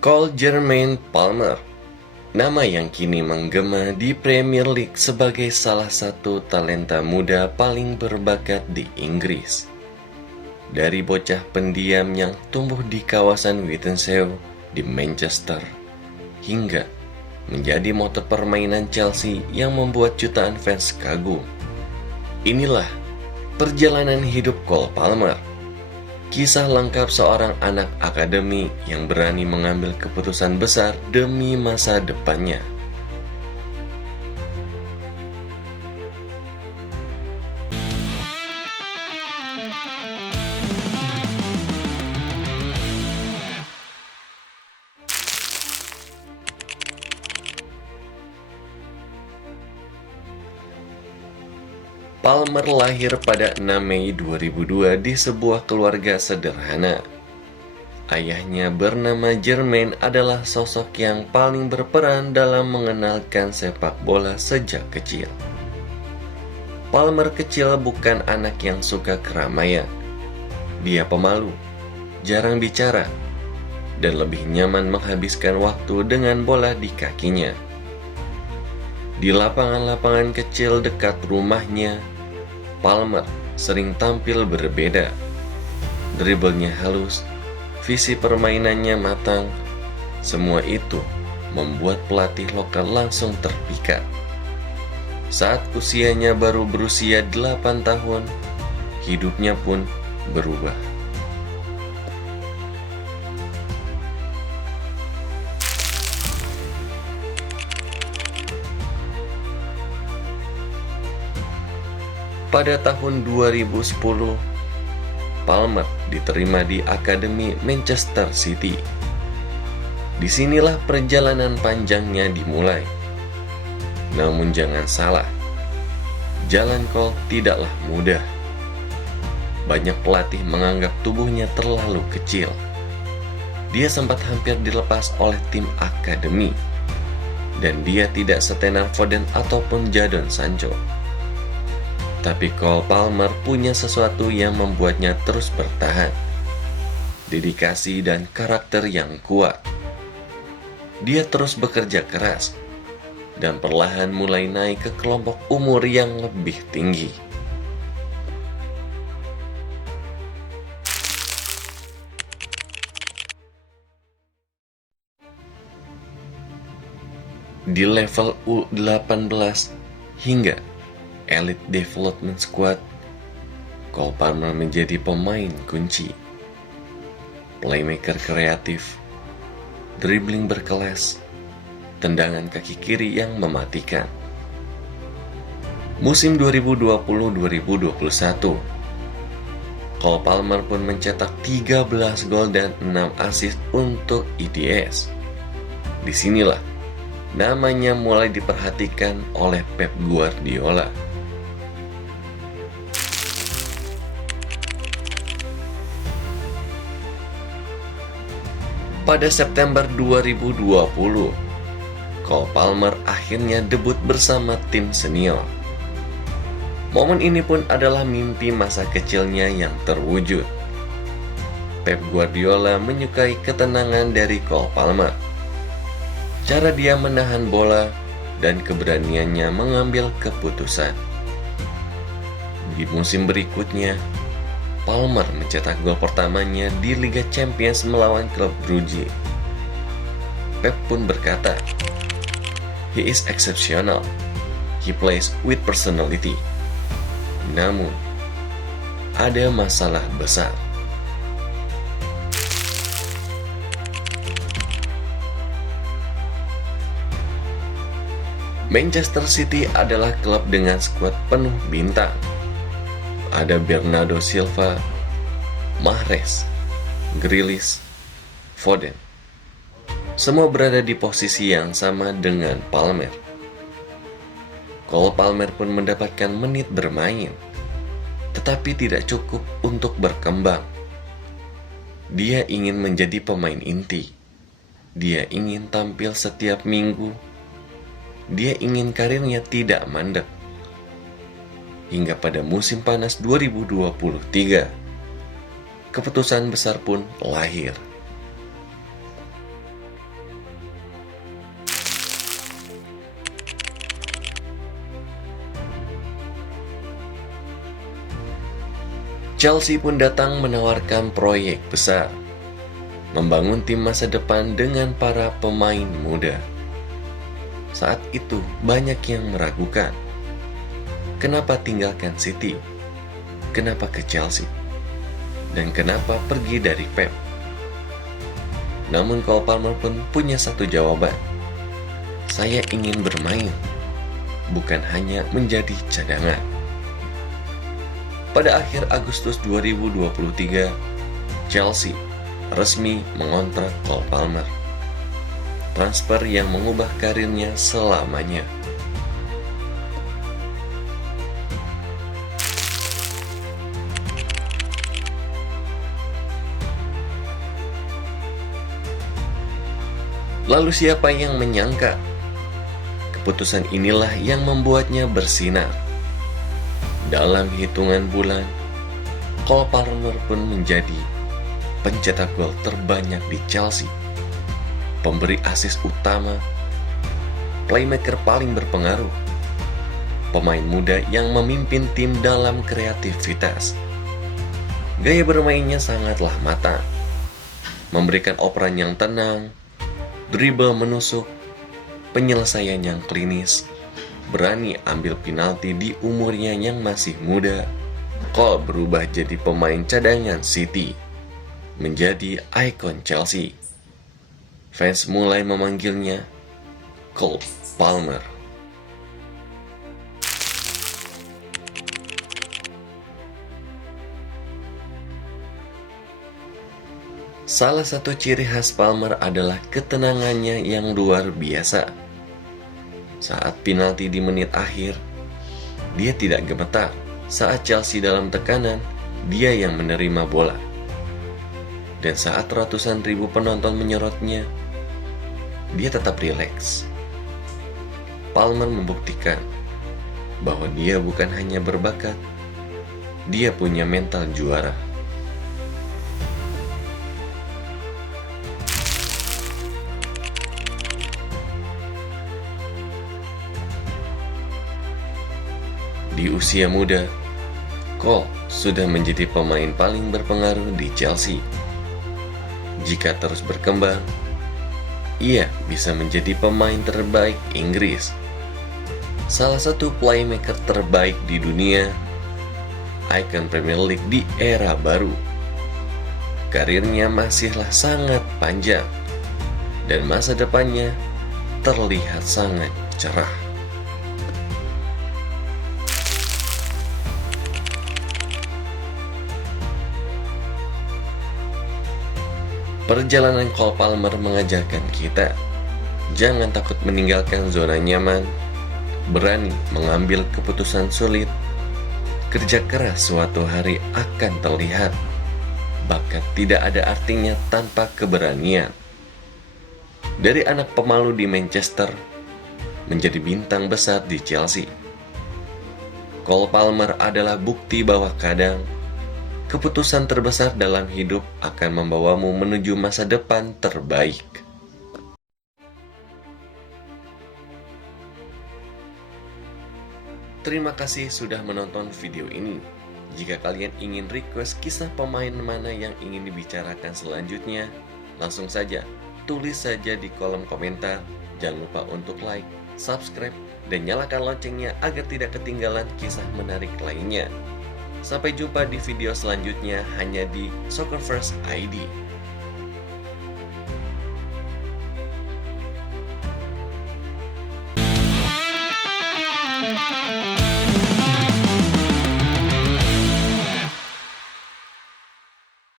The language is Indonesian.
Cole Jermaine Palmer, nama yang kini menggema di Premier League sebagai salah satu talenta muda paling berbakat di Inggris. Dari bocah pendiam yang tumbuh di kawasan Wythenshawe di Manchester, hingga menjadi motor permainan Chelsea yang membuat jutaan fans kagum. Inilah perjalanan hidup Cole Palmer, kisah lengkap seorang anak akademi yang berani mengambil keputusan besar demi masa depannya. Palmer lahir pada 6 Mei 2002 di sebuah keluarga sederhana. Ayahnya bernama Jermaine adalah sosok yang paling berperan dalam mengenalkan sepak bola sejak kecil. Palmer kecil bukan anak yang suka keramaian. Dia pemalu, jarang bicara, dan lebih nyaman menghabiskan waktu dengan bola di kakinya. Di lapangan-lapangan kecil dekat rumahnya, Palmer sering tampil berbeda. Dribblenya halus, visi permainannya matang. Semua itu membuat pelatih lokal langsung terpikat. Saat usianya baru berusia 8 tahun, hidupnya pun berubah. Pada tahun 2010, Palmer diterima di Akademi Manchester City. Disinilah perjalanan panjangnya dimulai. Namun jangan salah, jalan Cole tidaklah mudah. Banyak pelatih menganggap tubuhnya terlalu kecil. Dia sempat hampir dilepas oleh tim akademi, dan dia tidak setenar Foden ataupun Jadon Sancho. Tapi Cole Palmer punya sesuatu yang membuatnya terus bertahan. Dedikasi dan karakter yang kuat. Dia terus bekerja keras dan perlahan mulai naik ke kelompok umur yang lebih tinggi. Di level U18 hingga Elite Development Squad, Cole Palmer menjadi pemain kunci. Playmaker kreatif, dribbling berkelas, tendangan kaki kiri yang mematikan. Musim 2020-2021, Cole Palmer pun mencetak 13 gol dan 6 assist untuk EDS. Disinilah namanya mulai diperhatikan oleh Pep Guardiola. Pada September 2020, Cole Palmer akhirnya debut bersama tim senior. Momen ini pun adalah mimpi masa kecilnya yang terwujud. Pep Guardiola menyukai ketenangan dari Cole Palmer, cara dia menahan bola, dan keberaniannya mengambil keputusan. Di musim berikutnya, Palmer mencetak gol pertamanya di Liga Champions melawan klub Brugge. Pep pun berkata, "He is exceptional. He plays with personality." Namun, ada masalah besar. Manchester City adalah klub dengan skuad penuh bintang. Ada Bernardo Silva, Mahrez, Grealish, Foden. Semua berada di posisi yang sama dengan Palmer. Cole Palmer pun mendapatkan menit bermain, tetapi tidak cukup untuk berkembang. Dia ingin menjadi pemain inti. Dia ingin tampil setiap minggu. Dia ingin karirnya tidak mandek. Hingga pada musim panas 2023, keputusan besar pun lahir. Chelsea pun datang menawarkan proyek besar, membangun tim masa depan dengan para pemain muda. Saat itu banyak yang meragukan, kenapa tinggalkan City, kenapa ke Chelsea, dan kenapa pergi dari Pep. Namun Cole Palmer pun punya satu jawaban, saya ingin bermain, bukan hanya menjadi cadangan. Pada akhir Agustus 2023, Chelsea resmi mengontrak Cole Palmer. Transfer yang mengubah karirnya selamanya. Lalu siapa yang menyangka keputusan inilah yang membuatnya bersinar. Dalam hitungan bulan, Cole Palmer pun menjadi pencetak gol terbanyak di Chelsea, pemberi assist utama, playmaker paling berpengaruh, pemain muda yang memimpin tim dalam kreativitas. Gaya bermainnya sangatlah matang, memberikan operan yang tenang, dribble menusuk, penyelesaian yang klinis, berani ambil penalti di umurnya yang masih muda. Cole berubah jadi pemain cadangan City, menjadi ikon Chelsea. Fans mulai memanggilnya Cole Palmer. Salah satu ciri khas Palmer adalah ketenangannya yang luar biasa. Saat penalti di menit akhir, dia tidak gemetar. Saat Chelsea dalam tekanan, dia yang menerima bola. Dan saat ratusan ribu penonton menyorotnya, dia tetap rileks. Palmer membuktikan bahwa dia bukan hanya berbakat, dia punya mental juara. Di usia muda, Cole sudah menjadi pemain paling berpengaruh di Chelsea. Jika terus berkembang, ia bisa menjadi pemain terbaik Inggris, salah satu playmaker terbaik di dunia, ikon Premier League di era baru. Karirnya masihlah sangat panjang, dan masa depannya terlihat sangat cerah. Perjalanan Cole Palmer mengajarkan kita, jangan takut meninggalkan zona nyaman, berani mengambil keputusan sulit, kerja keras suatu hari akan terlihat, bakat tidak ada artinya tanpa keberanian. Dari anak pemalu di Manchester, menjadi bintang besar di Chelsea, Cole Palmer adalah bukti bahwa kadang keputusan terbesar dalam hidup akan membawamu menuju masa depan terbaik. Terima kasih sudah menonton video ini. Jika kalian ingin request kisah pemain mana yang ingin dibicarakan selanjutnya, langsung saja tulis saja di kolom komentar. Jangan lupa untuk like, subscribe, dan nyalakan loncengnya agar tidak ketinggalan kisah menarik lainnya. Sampai jumpa di video selanjutnya hanya di Soccer First ID.